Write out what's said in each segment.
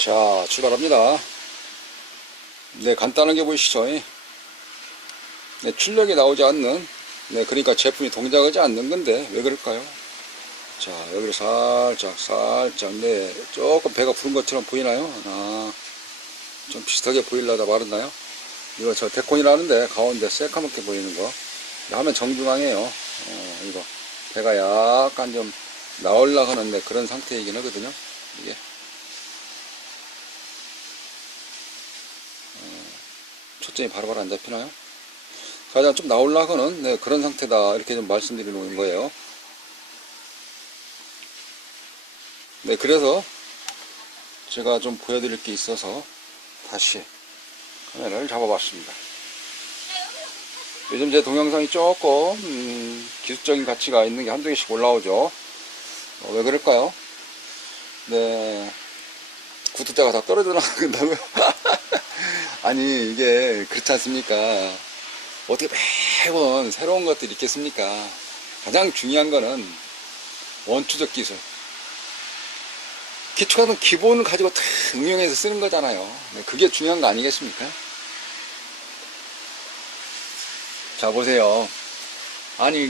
자, 출발합니다. 네, 간단한 게 보이시죠? 네, 출력이 나오지 않는, 네, 그러니까 제품이 동작하지 않는 건데, 왜 그럴까요? 자, 여기를 살짝, 네, 조금 배가 부른 것처럼 보이나요? 좀 비슷하게 보이려다 말았나요? 이거 저 데콘이라는데, 가운데 새까맣게 보이는 거. 하면 정중앙이에요. 이거. 배가 약간 좀 나오려고 하는데, 그런 상태이긴 하거든요. 이게. 초점이 바로바로 안 잡히나요? 가장 좀 나오려고 하는, 네, 그런 상태다. 이렇게 좀 말씀드리는 거예요. 네, 그래서 제가 좀 보여드릴 게 있어서 다시 카메라를 잡아봤습니다. 요즘 제 동영상이 조금 기술적인 가치가 있는 게 한두 개씩 올라오죠. 왜 그럴까요? 네, 구독자가 다 떨어져 나간다고요? 아니, 이게 그렇지 않습니까? 어떻게 매번 새로운 것들이 있겠습니까? 가장 중요한 거는 원초적 기술. 기초하는 기본을 가지고 탁 응용해서 쓰는 거잖아요. 네, 그게 중요한 거 아니겠습니까? 자, 보세요. 아니,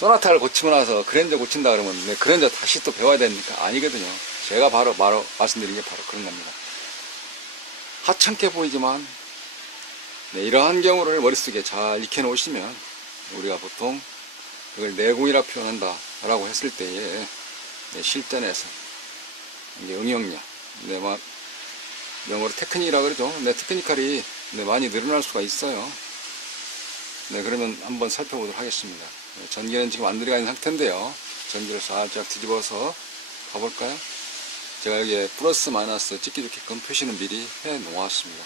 소나타를 고치고 나서 그랜저 고친다 그러면, 네, 그랜저 다시 또 배워야 됩니까? 아니거든요. 제가 바로 말씀드린 게 바로 그런 겁니다. 하찮게 보이지만, 네, 이러한 경우를 머릿속에 잘 익혀 놓으시면, 우리가 보통 그걸 내공이라 표현한다 라고 했을 때에, 네, 실전에서 이게 응용력, 네, 영어로 테크닉이라고 그러죠. 네, 테크니컬이, 네, 많이 늘어날 수가 있어요. 네, 그러면 한번 살펴보도록 하겠습니다. 네, 전기는 지금 안 들어가 있는 상태인데요. 전기를 살짝 뒤집어서 가볼까요? 제가 여기에 플러스 마이너스 찍기 좋게끔 표시는 미리 해 놓았습니다.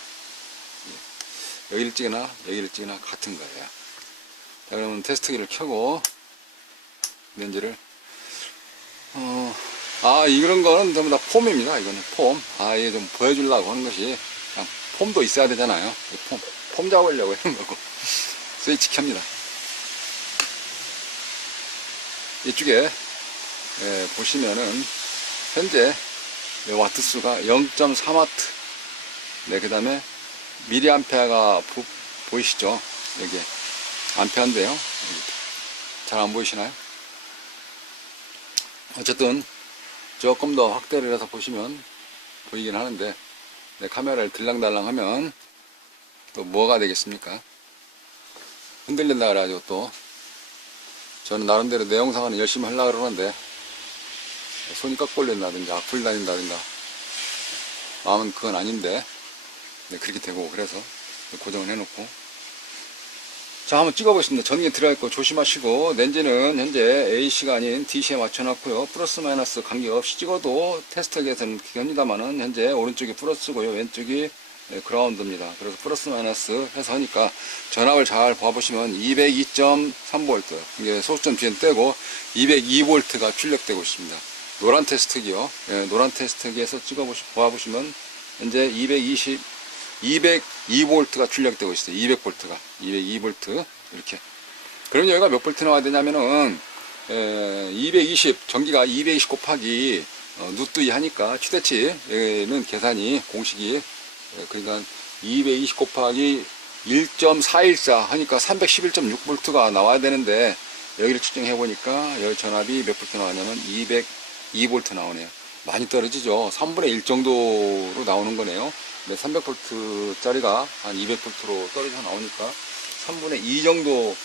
네, 여기를 찍거나 같은 거예요. 자, 그러면 테스트기를 켜고 렌즈를 이런 거는 전부 다 폼입니다. 이거는 폼. 이게 좀 보여주려고 하는 것이, 그냥 폼도 있어야 되잖아요. 폼 잡으려고 하는 거고. 스위치 켭니다. 이쪽에, 보시면은, 현재, 와트 수가 0.4와트. 네, 그 다음에, 미리암페어가 보이시죠? 여기, 암페어인데요. 잘 안 보이시나요? 어쨌든, 조금 더 확대를 해서 보시면 보이긴 하는데, 네, 카메라를 들랑달랑 하면 또 뭐가 되겠습니까? 흔들린다 그래가지고 또 저는 나름대로 내 영상은 열심히 하려고 그러는데 손이 꽉 걸린다든가 악플 다닌다든가 마음은 그건 아닌데, 네, 그렇게 되고, 그래서 고정을 해놓고, 자, 한번 찍어보겠습니다. 전기 들어가 있고 조심하시고, 렌즈는 현재 AC가 아닌 DC에 맞춰놨고요. 플러스 마이너스 관계없이 찍어도 테스트기에서는 그렇게 합니다만은 현재 오른쪽이 플러스고요, 왼쪽이 그라운드입니다. 그래서 플러스 마이너스 해서 하니까 전압을 잘 봐보시면 202.3V, 이게 소수점 뒤엔 떼고 202V가 출력되고 있습니다. 노란 테스트기요. 노란 테스트기에서 봐보시면 현재 202V가 출력되고 있어요. 200V가. 202V. 이렇게. 그럼 여기가 몇 볼트 나와야 되냐면은, 220, 전기가 220 곱하기, 누뜨이 하니까, 최대치는 계산이, 공식이, 그러니까 220 곱하기 1.414 하니까 311.6V가 나와야 되는데, 여기를 측정해 보니까, 여기 전압이 몇 볼트 나왔냐면 202V 나오네요. 많이 떨어지죠. 3분의 1 정도로 나오는 거네요. 네, 300V짜리가 한 200V로 떨어져 나오니까 3분의 2 정도,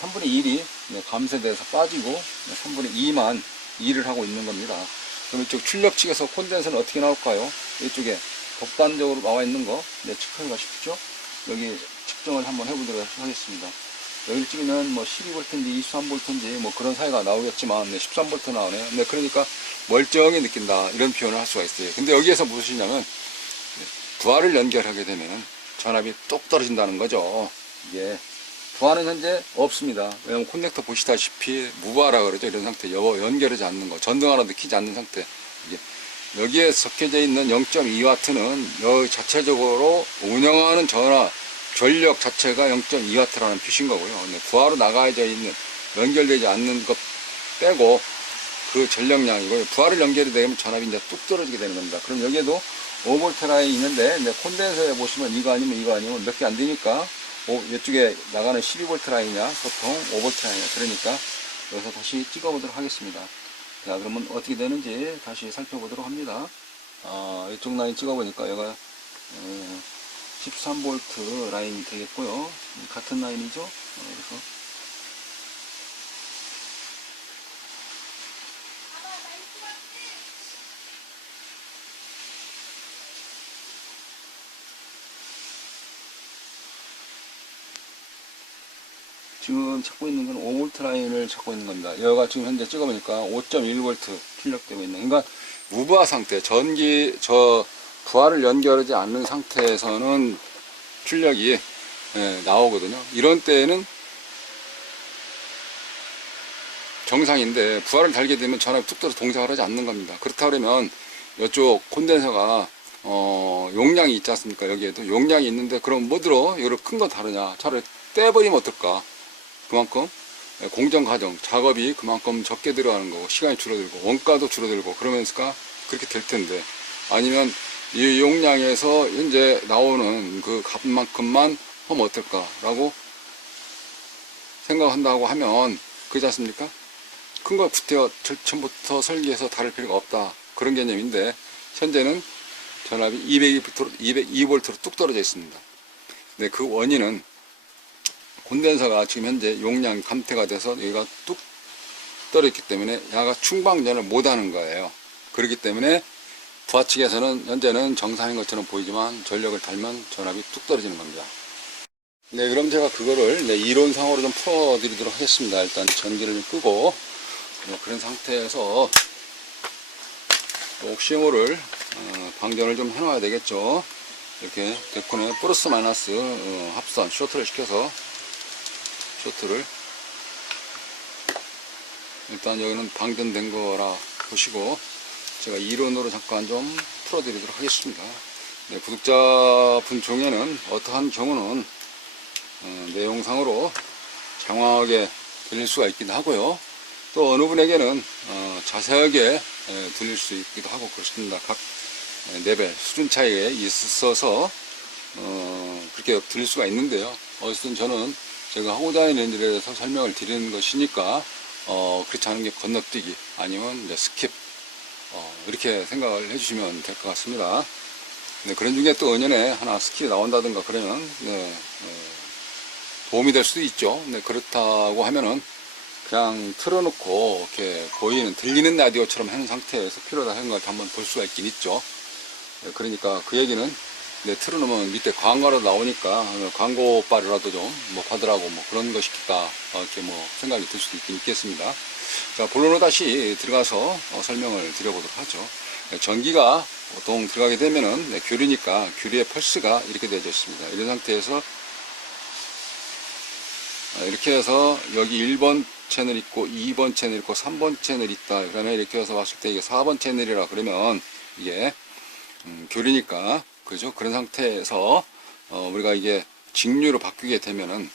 3분의 1이 감쇄돼서 빠지고 3분의 2만 일을 하고 있는 겁니다. 그럼 이쪽 출력 측에서 콘덴서는 어떻게 나올까요? 이쪽에 독단적으로 나와 있는 거, 측하기가 쉽죠? 여기 측정을 한번 해보도록 하겠습니다. 여기를 찍으면 12V인지 23V인지 그런 사이가 나오겠지만 13V 나오네요. 네, 그러니까 멀쩡히 느낀다, 이런 표현을 할 수가 있어요. 근데 여기에서 무엇이냐면 부하를 연결하게 되면 전압이 뚝 떨어진다는 거죠. 이게 부하는 현재 없습니다. 왜냐면 커넥터 보시다시피 무부하라 그러죠. 이런 상태, 연결하지 않는 거, 전등 하나 넣히지 않는 상태. 이게 여기에 섞여져 있는 0.2W는 여기 자체적으로 운영하는 전력 자체가 0.2W라는 표시인 거고요. 부하로 나가져 있는, 연결되지 않는 것 빼고 그 전력량이고, 부하를 연결이 되면 전압이 이제 뚝 떨어지게 되는 겁니다. 그럼 여기에도 5V 라인이 있는데, 이제 콘덴서에 보시면 이거 아니면 몇 개 안 되니까, 이쪽에 나가는 12V 라인이야. 보통 5V 라인이야. 그러니까, 여기서 다시 찍어보도록 하겠습니다. 자, 그러면 어떻게 되는지 다시 살펴보도록 합니다. 이쪽 라인 찍어보니까 여기가 13V 라인이 되겠고요. 같은 라인이죠. 그래서 지금 찾고 있는 건 5V 라인을 찾고 있는 겁니다. 여기가 지금 현재 찍어보니까 5.1V 출력되고 있는, 그러니까 무부하 상태, 부하를 연결하지 않는 상태에서는 출력이 나오거든요. 이런 때에는 정상인데, 부하를 달게 되면 전압이 툭 떨어져 동작을 하지 않는 겁니다. 그렇다 그러면 이쪽 콘덴서가 용량이 있지 않습니까? 여기에도 용량이 있는데, 그럼 뭐 들어? 이걸 큰 거 다르냐? 차라리 떼버리면 어떨까? 그만큼 공정 과정, 작업이 그만큼 적게 들어가는 거고, 시간이 줄어들고, 원가도 줄어들고, 그러면서 그렇게 될 텐데, 아니면 이 용량에서 현재 나오는 그 값만큼만 하면 어떨까라고 생각한다고 하면, 그렇지 않습니까? 큰 거 처음부터 설계해서 다를 필요가 없다. 그런 개념인데, 현재는 전압이 202V로 뚝 떨어져 있습니다. 근데 그 원인은 콘덴서가 지금 현재 용량이 감퇴가 돼서 여기가 뚝 떨어졌기 때문에 야가 충방전을 못하는 거예요. 그렇기 때문에 부하 측에서는 현재는 정상인 것처럼 보이지만 전력을 달면 전압이 뚝 떨어지는 겁니다. 네, 그럼 제가 그거를 이론상으로 좀 풀어드리도록 하겠습니다. 일단 전기를 좀 끄고, 그런 상태에서 옥시모를 방전을 좀 해놔야 되겠죠. 이렇게 데콘에 플러스 마이너스 합선 쇼트를 시켜서, 쇼트를 일단 여기는 방전된 거라 보시고, 제가 이론으로 잠깐 좀 풀어드리도록 하겠습니다. 네, 구독자분 중에는 어떠한 경우는 내용상으로 장황하게 들릴 수가 있기도 하고요. 또 어느 분에게는 자세하게 들릴 수 있기도 하고 그렇습니다. 각 레벨 수준 차이에 있어서 그렇게 들릴 수가 있는데요. 어쨌든 저는 제가 하고자 하는 일에 대해서 설명을 드리는 것이니까 그렇지 않은 게 건너뛰기 아니면 이제 스킵 이렇게 생각을 해주시면 될 것 같습니다. 네, 그런 중에 또 은연에 하나 스킵이 나온다든가 그러면 도움이 될 수도 있죠. 네, 그렇다고 하면은 그냥 틀어놓고 이렇게 들리는 라디오처럼 하는 상태에서 필요하다 하는 걸 한번 볼 수가 있긴 있죠. 네, 그러니까 그 얘기는 틀어놓으면 밑에 광고라도 나오니까 광고빨이라도 좀 뭐 받으라고 뭐 그런 것이겠다 이렇게 뭐 생각이 들 수도 있긴 있겠습니다. 자, 본론으로 다시 들어가서 설명을 드려보도록 하죠. 네, 전기가 보통 들어가게 되면은 교류니까 교류의 펄스가 이렇게 되어져 있습니다. 이런 상태에서 이렇게 해서 여기 1번 채널 있고 2번 채널 있고 3번 채널 있다. 그러면 이렇게 해서 봤을 때 이게 4번 채널이라 그러면 이게 교류니까 그죠? 그런 상태에서 우리가 이게 직류로 바뀌게 되면은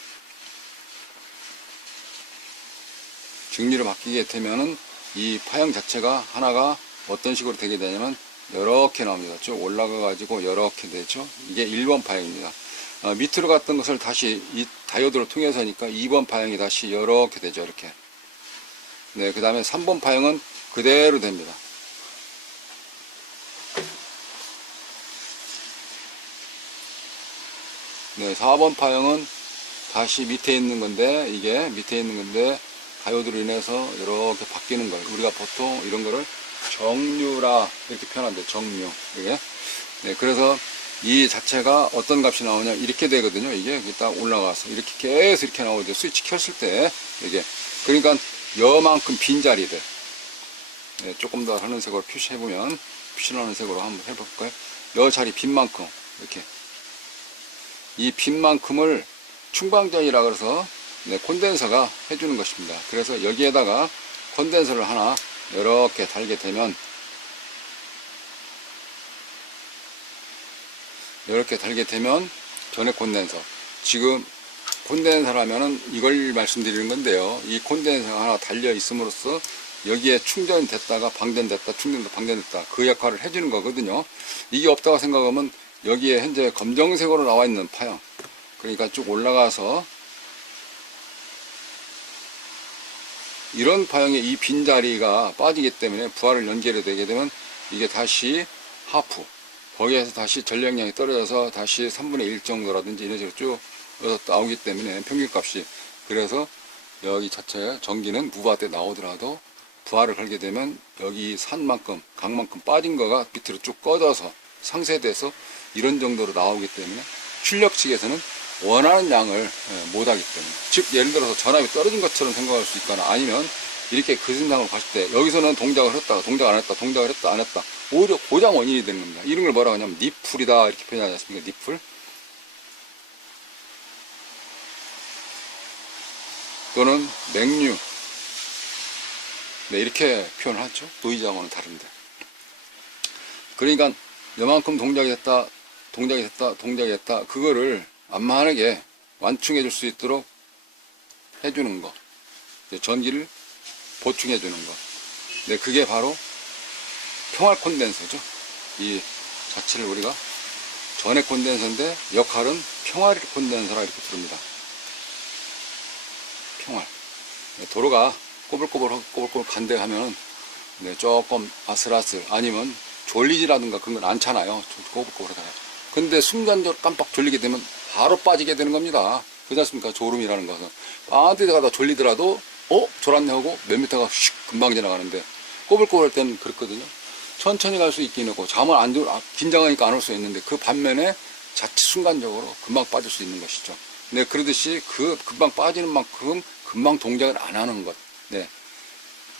이 파형 자체가 하나가 어떤 식으로 되게 되냐면 이렇게 나옵니다. 쭉 올라가 가지고 이렇게 되죠. 이게 1번 파형입니다. 밑으로 갔던 것을 다시 이 다이오드를 통해서니까 2번 파형이 다시 이렇게 되죠. 이렇게. 네, 그 다음에 3번 파형은 그대로 됩니다. 네, 4번 파형은 다시 밑에 있는 건데, 다이오드로 인해서 이렇게 바뀌는 거예요. 우리가 보통 이런 거를 정류라 이렇게 표현한대요. 정류. 이게. 네, 그래서 이 자체가 어떤 값이 나오냐 이렇게 되거든요. 이게 딱 올라가서 이렇게 계속 이렇게 나오죠. 스위치 켰을 때 이게 그러니까 여만큼 빈자리들 네, 조금 더 하는 색으로 표시해보면 표시하는 색으로 한번 해볼까요? 여 자리 빈 만큼 이렇게 이 빈 만큼을 충방전이라 그래서 네, 콘덴서가 해주는 것입니다. 그래서 여기에다가 콘덴서를 하나 이렇게 달게 되면 전액 콘덴서, 지금 콘덴서라면은 이걸 말씀드리는 건데요. 이 콘덴서가 하나 달려 있음으로써 여기에 충전됐다가 방전됐다, 충전됐다, 방전됐다. 그 역할을 해주는 거거든요. 이게 없다고 생각하면 여기에 현재 검정색으로 나와 있는 파형. 그러니까 쭉 올라가서 이런 파형의 이 빈자리가 빠지기 때문에 부하를 연결이 되게 되면 이게 다시 하프. 거기에서 다시 전력량이 떨어져서 다시 3분의 1 정도라든지 이런 식으로 쭉 나오기 때문에 평균값이. 그래서 여기 자체 전기는 무부하 때 나오더라도 부하를 걸게 되면 여기 산만큼 강만큼 빠진 거가 밑으로 쭉 꺼져서 상쇄돼서 이런 정도로 나오기 때문에 출력 측에서는 원하는 양을 못하기 때문에, 즉 예를 들어서 전압이 떨어진 것처럼 생각할 수 있거나 아니면 이렇게 그 증상을 봤을 때 여기서는 동작을 했다가 동작 안 했다, 동작을 했다 안 했다, 오히려 고장 원인이 되는 겁니다. 이런 걸 뭐라고 하냐면 니풀이다 이렇게 표현하지 않습니까? 니풀 또는 맥류, 네, 이렇게 표현을 하죠. 노이즈하고는 다른데. 그러니까 요만큼 동작이 됐다, 동작이 됐다, 동작이 됐다, 그거를 완만하게 완충해 줄 수 있도록 해주는 거, 전기를 보충해 주는 거. 네, 그게 바로 평활 콘덴서죠. 이 자체를 우리가 전해 콘덴서인데 역할은 평활 콘덴서라 이렇게 부릅니다. 평활. 네, 도로가 꼬불꼬불 간데 하면은 네, 조금 아슬아슬 아니면 졸리지라든가 그런 건 않잖아요. 꼬불꼬불하다가. 근데 순간적으로 깜빡 졸리게 되면 바로 빠지게 되는 겁니다. 그렇지 않습니까? 졸음이라는 것은. 빠한테 가다 졸리더라도 졸았네 하고 몇 미터가 슉 금방 지나가는데 꼬불꼬불 할 때는 그렇거든요. 천천히 갈 수 있긴 하고 잠을 긴장하니까 안 올 수 있는데 그 반면에 자칫 순간적으로 금방 빠질 수 있는 것이죠. 네, 그러듯이 그 금방 빠지는 만큼 금방 동작을 안 하는 것. 네.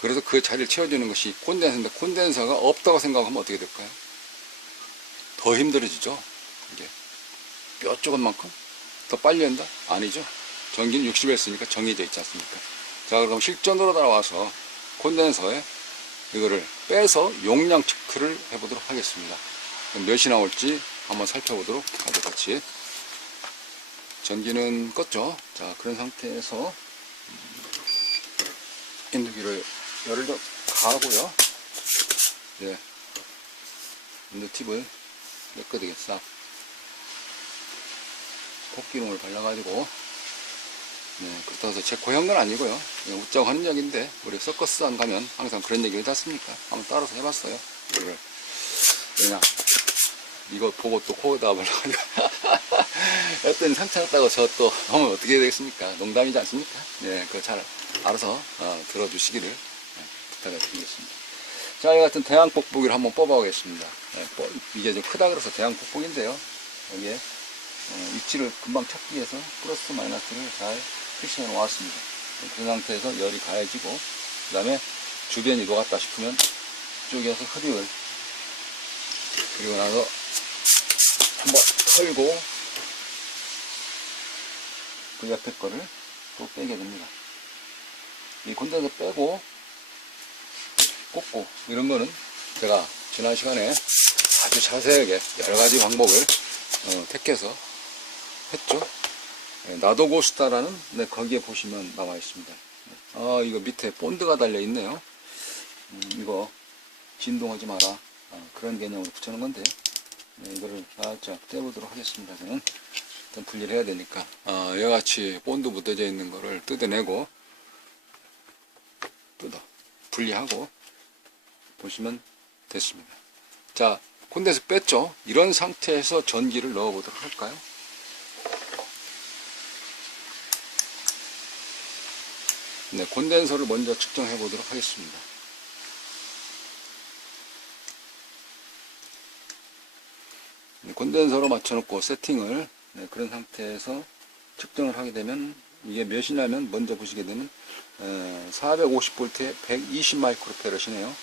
그래서 그 자리를 채워주는 것이 콘덴서인데 콘덴서가 없다고 생각하면 어떻게 될까요? 더 힘들어지죠. 이게 뼈 조금만큼 더 빨리 한다? 아니죠. 전기는 60H니까 정해져 있지 않습니까? 자, 그럼 실전으로 따라와서 콘덴서에 이거를 빼서 용량 체크를 해보도록 하겠습니다. 몇이 나올지 한번 살펴보도록 하죠. 같이. 전기는 껐죠. 자, 그런 상태에서 인두기를 열을 좀 가하고요. 네. 인두 팁을 몇 거 되겠어. 폭기름을 발라가지고, 네, 그렇다고 해서 제 고향 건 아니고요. 그냥 웃자고 하는 얘기인데, 우리 서커스 안 가면 항상 그런 얘기 하지 않습니까? 한번 따라서 해봤어요. 이거를. 그냥, 이거 보고 또 코에다 발라가지고. 했더니 상처났다고 저 또 하면 어떻게 되겠습니까? 농담이지 않습니까? 네, 그거 잘 알아서 들어주시기를 부탁을 드리겠습니다. 자, 이 같은 대항폭폭기를 한번 뽑아보겠습니다. 네, 이게 좀 크다 그래서 대항폭폭인데요. 여기에 위치를 금방 찾기 위해서 플러스 마이너스를 잘 표시해 놓았습니다. 그 상태에서 열이 가해지고 그 다음에 주변이 녹았다 싶으면 이쪽에서 흡입을, 그리고 나서 한번 털고 그 옆에 거를 또 빼게 됩니다. 이 콘덴서 빼고 꽂고 이런 거는 제가 지난 시간에 아주 자세하게 여러 가지 방법을 택해서 했죠. 네, 나도고스타라는, 네, 거기에 보시면 나와 있습니다. 이거 밑에 본드가 달려 있네요. 이거 진동하지 마라, 그런 개념으로 붙여놓은 건데, 네, 이거를 살짝 떼보도록 하겠습니다. 저는 일단 분리를 해야 되니까 이같이 본드 묻어져 있는 거를 뜯어내고 분리하고 보시면 됐습니다. 자, 콘덴서 뺐죠. 이런 상태에서 전기를 넣어 보도록 할까요? 네, 콘덴서를 먼저 측정해 보도록 하겠습니다. 네, 콘덴서로 맞춰놓고 세팅을, 네, 그런 상태에서 측정을 하게 되면 이게 몇이냐면 먼저 보시게 되면 450V에 120 마이크로페럿이네요.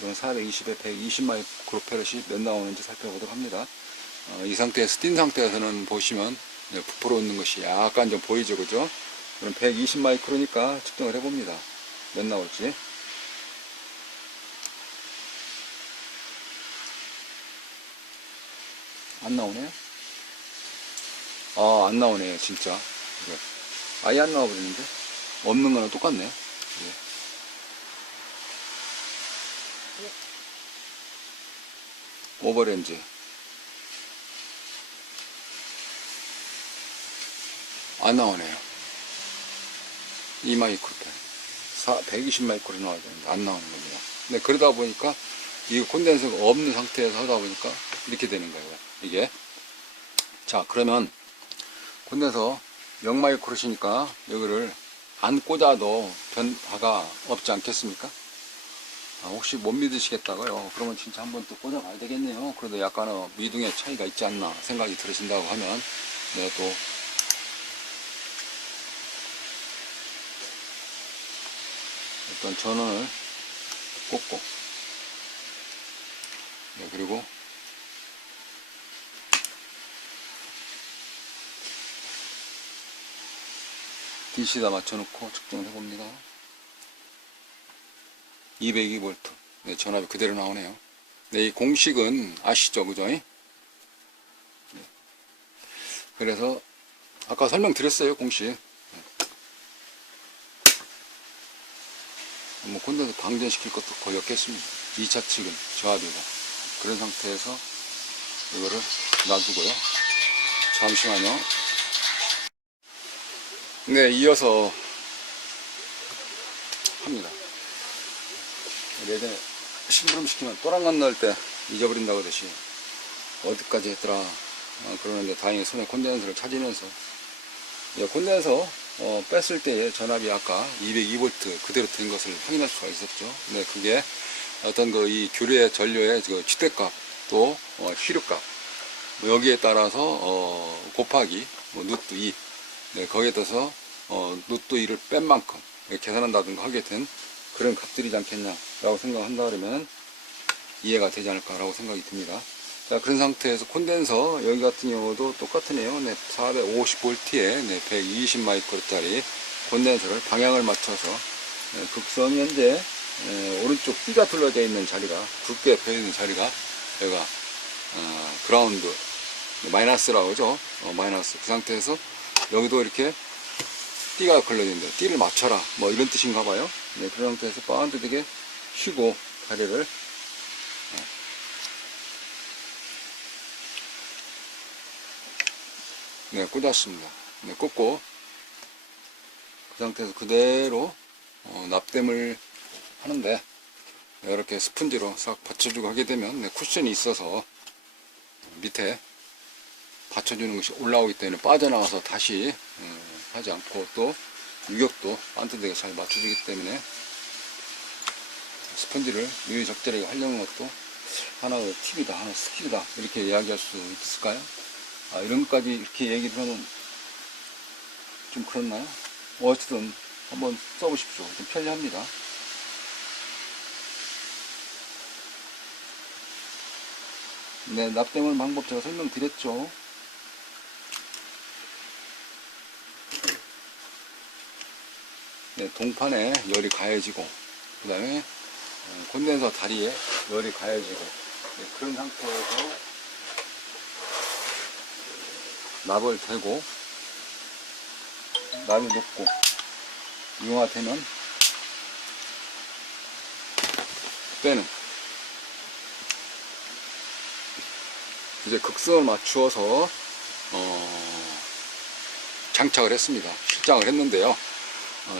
이건 420에 120 마이크로페럿이 몇 나오는지 살펴보도록 합니다. 이 상태에서 띈 상태에서는 보시면 부풀어 있는 것이 약간 좀 보이죠, 그죠? 그럼 120 마이크로니까 측정을 해봅니다. 몇 나올지. 안 나오네요. 안 나오네요, 진짜. 아예 안 나와버리는데? 없는 거랑 똑같네. 예. 오버렌즈. 안 나오네요. 2마이크로 120 마이크로 나와야 되는데 안 나오는 겁니다. 근데 그러다 보니까 이 콘덴서가 없는 상태에서 하다 보니까 이렇게 되는 거예요. 이게. 자, 그러면 콘덴서 0마이크로시니까 여기를 안 꽂아도 변화가 없지 않겠습니까? 혹시 못 믿으시겠다고요? 그러면 진짜 한번 또 꽂아봐야 되겠네요. 그래도 약간의 미둥의 차이가 있지 않나 생각이 들으신다고 하면, 네, 또 일단 전원을 꽂고, 네, 그리고 DC에다 맞춰놓고 측정을 해봅니다. 202V. 네, 전압이 그대로 나오네요. 네, 이 공식은 아시죠? 그죠? 네. 그래서, 아까 설명드렸어요, 공식. 네. 뭐, 콘덴서 방전시킬 것도 거의 없겠습니다. 2차 측은 저압이고. 그런 상태에서 이거를 놔두고요. 잠시만요. 네, 이어서 합니다. 예전에 심부름 시키면 또랑간 넣을 때 잊어버린다고 하듯이 어디까지 했더라 그러는데 다행히 손에 콘덴서를 찾으면서, 콘덴서 뺐을 때의 전압이 아까 202V 그대로 된 것을 확인할 수가 있었죠. 네, 그게 어떤 이 교류의 전류의 취대값 또 시류값 여기에 따라서 곱하기 누트 2, 네, 거기에 따라서 누트 2를 뺀 만큼 계산한다든가 하게 된 그런 값들이지 않겠냐라고 생각한다 그러면 이해가 되지 않을까라고 생각이 듭니다. 자, 그런 상태에서 콘덴서 여기 같은 경우도 똑같으네요. 네, 450V에 네, 120 마이크로짜리 콘덴서를 방향을 맞춰서 극선 현재 오른쪽 띠가 둘러져 있는 자리가 굵게 펴 있는 자리가 여기가 그라운드 마이너스라고 하죠. 마이너스. 그 상태에서 여기도 이렇게 띠가 걸려져 있는데 띠를 맞춰라 뭐 이런 뜻인가 봐요. 네, 그런 상태에서 반듯하게 쉬고 다리를 네, 꽂았습니다. 네, 꽂고 그 상태에서 그대로 납땜을 하는데, 이렇게 스펀지로 싹 받쳐주고 하게 되면 네, 쿠션이 있어서 밑에 받쳐주는 것이 올라오기 때문에 빠져나가서 다시 하지 않고 또 유격도 반듯하게 잘 맞춰주기 때문에 스펀지를 유의적절하게 하려는 것도 하나의 팁이다, 하나의 스킬이다 이렇게 이야기할 수 있을까요? 이런 것까지 이렇게 얘기를 하면 좀 그렇나요? 어쨌든 한번 써보십시오. 좀 편리합니다. 네, 납땜하는 방법 제가 설명드렸죠. 네, 동판에 열이 가해지고 그 다음에 콘덴서 다리에 열이 가해지고, 네, 그런 상태에서 납을 대고 납이 녹고 융화되면 그때는 이제 극선을 맞추어서 장착을 했습니다. 실장을 했는데요.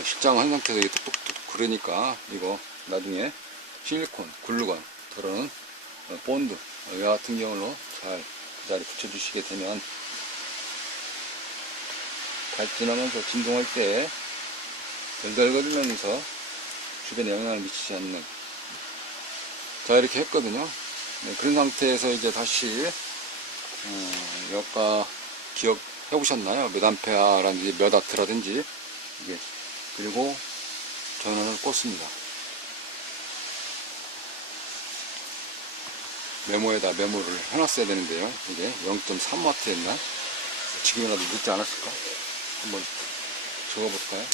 실장을 한 상태에서 이게 뚝뚝뚝 그러니까 이거 나중에 실리콘, 글루건 들어는 본드 이 같은 경우로 잘 그 자리 붙여주시게 되면 발진하면서 진동할 때 덜덜거리면서 주변에 영향을 미치지 않는, 자, 이렇게 했거든요. 네, 그런 상태에서 이제 다시 여기가 기억해 보셨나요? 몇 암페어라든지 몇 와트라든지 이게, 그리고 전원을 꽂습니다. 메모에다 메모를 해놨어야 되는데요. 이게 0.3W였나? 지금이라도 늦지 않았을까? 한번 적어볼까요?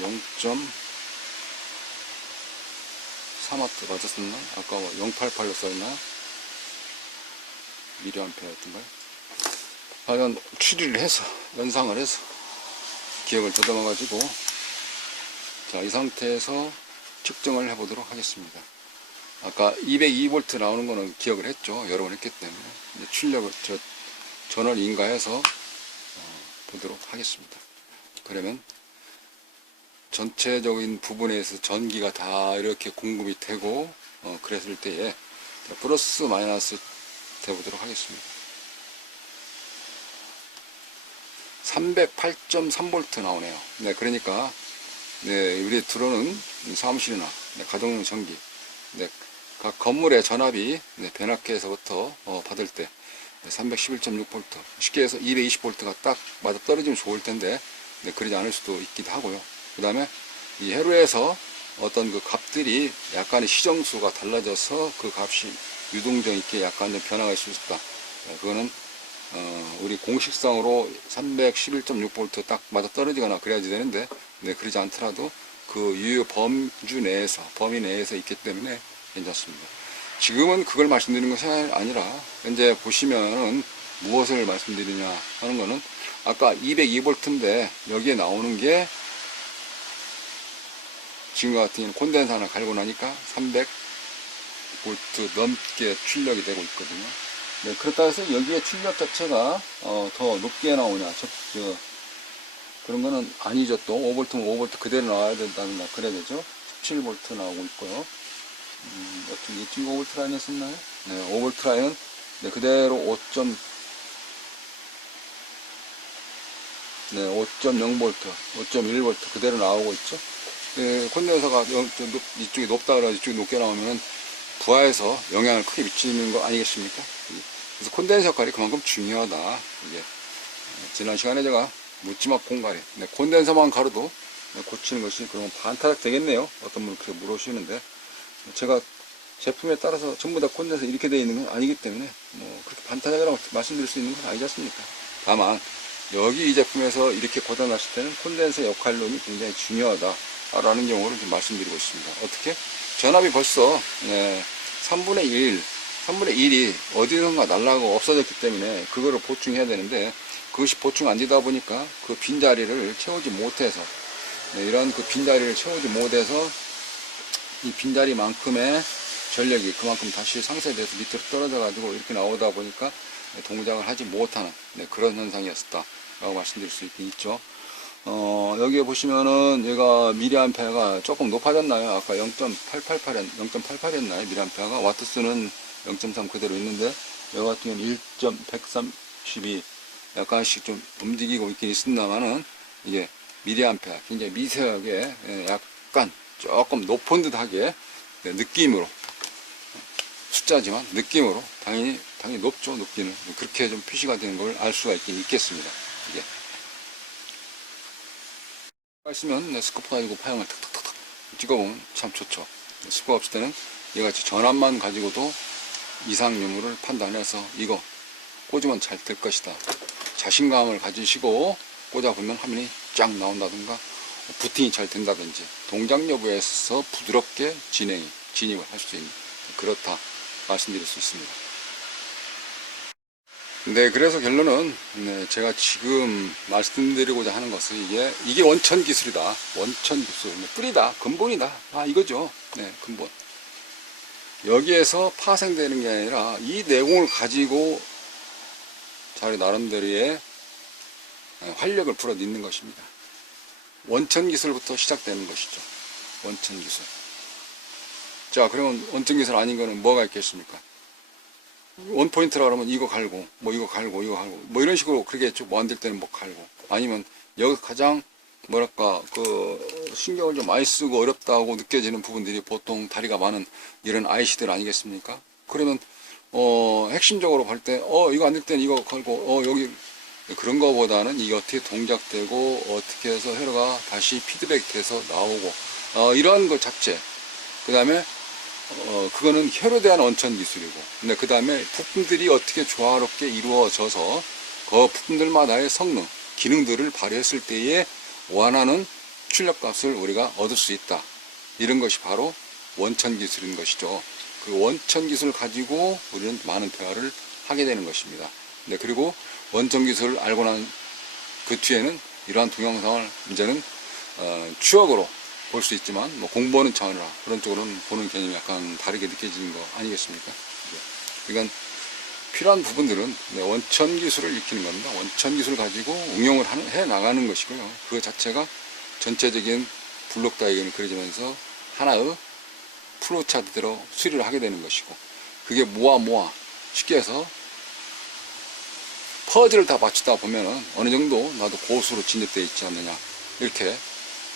0.3W 맞았었나? 아까 088로 써있나? 미리암페어였던가요? 과연 추리를 해서, 연상을 해서 기억을 더듬어 가지고, 자, 이 상태에서 측정을 해보도록 하겠습니다. 아까 202V 나오는 거는 기억을 했죠. 여러 번 했기 때문에. 출력을, 전원을 인가해서 보도록 하겠습니다. 그러면 전체적인 부분에서 전기가 다 이렇게 공급이 되고, 그랬을 때에 플러스 마이너스 돼보도록 하겠습니다. 308.3V 나오네요. 네, 그러니까, 네, 우리 들어오는 사무실이나, 네, 가정용 전기, 네, 각 건물의 전압이, 네, 변압기에서부터 받을 때 311.6V, 쉽게 해서 220V가 딱 맞아 떨어지면 좋을 텐데, 네, 그러지 않을 수도 있기도 하고요. 그 다음에 이 회로에서 어떤 그 값들이 약간의 시정수가 달라져서 그 값이 유동성 있게 약간 좀 변화가 있을 수 있다. 네, 그거는 우리 공식상으로 311.6V 딱 맞아 떨어지거나 그래야지 되는데, 네, 그러지 않더라도 그 유효 범위 내에서 있기 때문에 괜찮습니다. 지금은 그걸 말씀드리는 것이 아니라, 현재 보시면은 무엇을 말씀드리냐 하는 거는, 아까 202V인데, 여기에 나오는 게, 지금과 같은 경우는 콘덴서 하나 갈고 나니까 300V 넘게 출력이 되고 있거든요. 네, 그렇다 해서 여기에 출력 자체가 더 높게 나오냐, 그런 거는 아니죠. 또 5V면 5V 그대로 나와야 된다는 말 그래야 되죠. 17V 나오고 있고요. 어떻게 이쪽 5V 라인 했었나요? 네, 5V 라인은, 네, 그대로 5.0V, 5.1V 그대로 나오고 있죠. 네, 콘덴서가 이쪽이 높다 그래서 이쪽이 높게 나오면 부하에서 영향을 크게 미치는 거 아니겠습니까? 그래서 콘덴서 역할이 그만큼 중요하다. 이게 지난 시간에 제가 묻지마 콩가리, 네, 콘덴서만 가려도 고치는 것이 그러면 반타작 되겠네요. 어떤 분은 그렇게 물어보시는데, 제가 제품에 따라서 전부 다 콘덴서 이렇게 되어 있는 건 아니기 때문에 뭐 그렇게 반타작이라고 말씀드릴 수 있는 건 아니지 않습니까? 다만 여기 이 제품에서 이렇게 고장났을 때는 콘덴서 역할론이 굉장히 중요하다라는 경우를 좀 말씀드리고 있습니다. 어떻게? 전압이 벌써 3분의 1이 어디선가 날라가고 없어졌기 때문에 그거를 보충해야 되는데, 그것이 보충 안 되다 보니까 그 빈자리를 채우지 못해서, 이런 그 빈자리를 채우지 못해서 이 빈자리만큼의 전력이 그만큼 다시 상쇄돼서 밑으로 떨어져 가지고 이렇게 나오다 보니까 동작을 하지 못하는, 그런 현상이었다 라고 말씀드릴 수 있죠. 여기에 보시면은 얘가 미리암페어가 조금 높아졌나요? 아까 0.88이었나요? 미리암페어가. 와트수는 0.3 그대로 있는데, 여기 같은 경우는 1.132 약간씩 좀 움직이고 있긴 있습니다만은, 이게 미리암페어 굉장히 미세하게 약간 조금 높은 듯하게, 느낌으로, 숫자지만 느낌으로 당연히 높죠. 높기는 그렇게 좀 표시가 되는 걸 알 수가 있긴 있겠습니다. 이게 있으면 스코프 가지고 파형을 탁탁탁탁 찍어보면 참 좋죠. 스코프 없을 때는 얘같이 전압만 가지고도 이상 유무를 판단해서 이거 꽂으면 잘 될 것이다, 자신감을 가지시고 꽂아보면 화면이 쫙 나온다든가, 부팅이 잘 된다든지, 동작 여부에서 부드럽게 진입을 할 수 있는, 그렇다 말씀드릴 수 있습니다. 네, 그래서 결론은, 제가 지금 말씀드리고자 하는 것은 이게 원천 기술이다. 원천 기술, 뿌리다, 근본이다. 이거죠. 네, 근본. 여기에서 파생되는 게 아니라 이 내공을 가지고 자기 나름대로의 활력을 불어넣는 것입니다. 원천 기술부터 시작되는 것이죠. 원천 기술. 자, 그러면 원천 기술 아닌 거는 뭐가 있겠습니까? 원포인트라 그러면 이거 갈고, 이거 갈고, 이런 식으로 그렇게 좀 만들 때는 갈고, 아니면 여기 가장 신경을 좀 많이 쓰고 어렵다고 느껴지는 부분들이 보통 다리가 많은 이런 IC들 아니겠습니까? 그러면 핵심적으로 볼 때 이거 안 될 때는 이거 갈고, 여기 그런 거보다는 이게 어떻게 동작되고 어떻게 해서 회로가 다시 피드백돼서 나오고, 이러한 것 자체. 그 다음에 그거는 혀로 대한 원천 기술이고, 그 다음에 부품들이 어떻게 조화롭게 이루어져서 그 부품들마다의 성능, 기능들을 발휘했을 때에 원하는 출력값을 우리가 얻을 수 있다. 이런 것이 바로 원천 기술인 것이죠. 그 원천 기술을 가지고 우리는 많은 대화를 하게 되는 것입니다. 그리고 원천 기술을 알고 난 그 뒤에는 이러한 동영상을 이제는 추억으로 볼 수 있지만 뭐 공부하는 차원이라 그런 쪽으로는 보는 개념이 약간 다르게 느껴지는 거 아니겠습니까? 그러니까 필요한 부분들은 원천 기술을 익히는 겁니다. 원천 기술을 가지고 응용을 해 나가는 것이고요. 그 자체가 전체적인 블록 다이어그램이 그려지면서 하나의 플로우차트대로 수리를 하게 되는 것이고, 그게 모아 쉽게 해서 퍼즐을 다 맞추다 보면은 어느 정도 나도 고수로 진입되어 있지 않느냐, 이렇게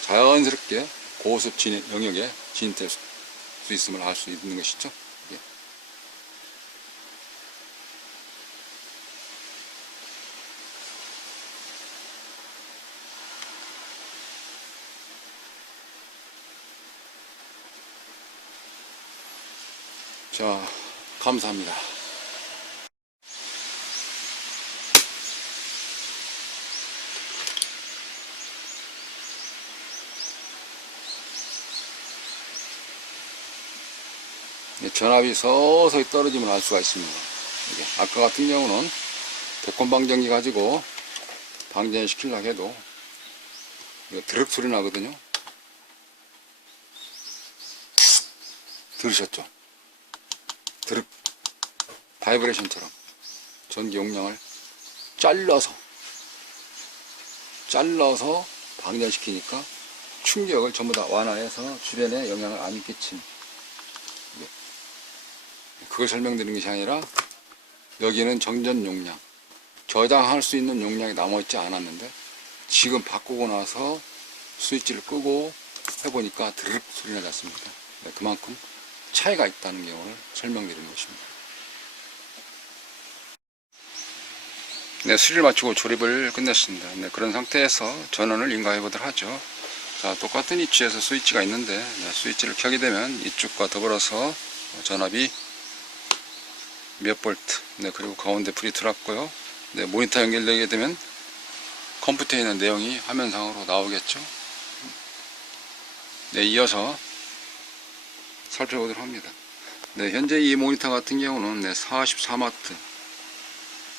자연스럽게 고수 영역에 진입될 수 있음을 알 수 있는 것이죠. 예. 자, 감사합니다. 전압이 서서히 떨어지면 알 수가 있습니다. 이게 아까 같은 경우는 백권방전기 가지고 방전 시키려고 해도 이거 드륵 소리 나거든요. 들으셨죠? 드륵 바이브레이션처럼 전기 용량을 잘라서 방전시키니까 충격을 전부 다 완화해서 주변에 영향을 안 끼친, 그걸 설명드리는 것이 아니라 여기는 정전 용량, 저장할 수 있는 용량이 남아있지 않았는데 지금 바꾸고 나서 스위치를 끄고 해보니까 드륵 소리 나지 않습니까? 그만큼 차이가 있다는 경우를 설명드리는 것입니다. 네, 수리를 마치고 조립을 끝냈습니다. 네, 그런 상태에서 전원을 인가해 보도록 하죠. 자, 똑같은 위치에서 스위치가 있는데, 네, 스위치를 켜게 되면 이쪽과 더불어서 전압이 몇 볼트, 네, 그리고 가운데 불이 들어왔고요. 네, 모니터 연결되게 되면 컴퓨터에 있는 내용이 화면상으로 나오겠죠. 네, 이어서 살펴보도록 합니다. 네, 현재 이 모니터 같은 경우는 네, 44W,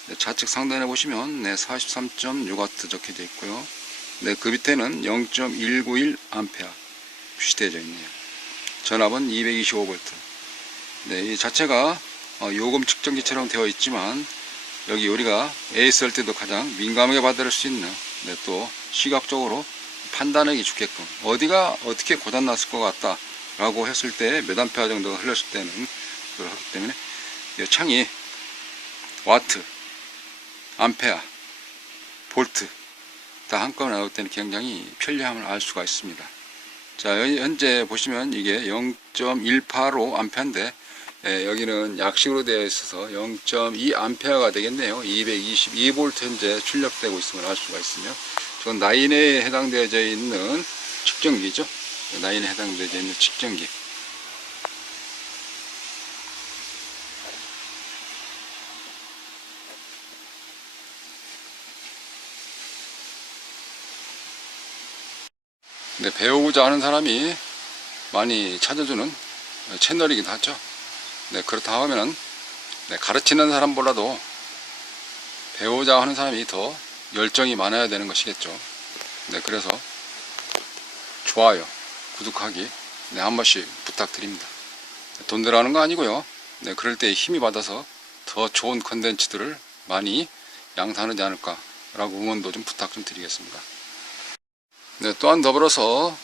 네, 좌측 상단에 보시면 네, 43.6W 적혀져 있고요. 네, 그 밑에는 0.191A 표시되어 있네요. 전압은 225V. 네, 이 자체가 요금 측정기처럼 되어 있지만, 여기 우리가 AS 할 때도 가장 민감하게 받을 수 있는, 네, 또 시각적으로 판단하기 좋게끔 어디가 어떻게 고장났을 것 같다 라고 했을 때 몇 암페어 정도가 흘렀을 때는 그걸 하기 때문에 이 창이 와트, 암페어, 볼트 다 한꺼번에 나올 때는 굉장히 편리함을 알 수가 있습니다. 자, 현재 보시면 이게 0.185 암페어인데, 여기는 약식으로 되어 있어서 0.2A가 되겠네요. 222V 현재 출력되고 있음을 알 수가 있으며, 저건 라인에 해당되어져 있는 측정기죠. 라인에 해당되어져 있는 측정기. 네, 배우고자 하는 사람이 많이 찾아주는 채널이긴 하죠. 네, 그렇다 하면은 네, 가르치는 사람보다도 배우자 하는 사람이 더 열정이 많아야 되는 것이겠죠. 네, 그래서 좋아요, 구독하기, 네, 한 번씩 부탁드립니다. 돈 들어가는 거 아니고요. 네, 그럴 때 힘이 받아서 더 좋은 컨텐츠들을 많이 양산하지 않을까 라고 응원도 좀 부탁 좀 드리겠습니다. 네, 또한 더불어서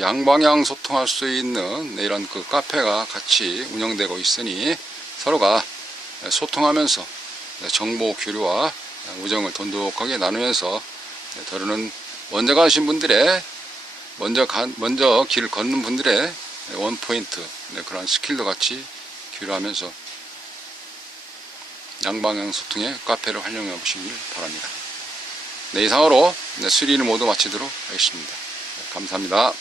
양방향 소통할 수 있는 이런 그 카페가 같이 운영되고 있으니 서로가 소통하면서 정보 교류와 우정을 돈독하게 나누면서 더러는 먼저 가신 분들의 먼저 길을 걷는 분들의 원포인트, 그런 스킬도 같이 교류하면서 양방향 소통의 카페를 활용해 보시길 바랍니다. 네, 이상으로 수리를 모두 마치도록 하겠습니다. 감사합니다.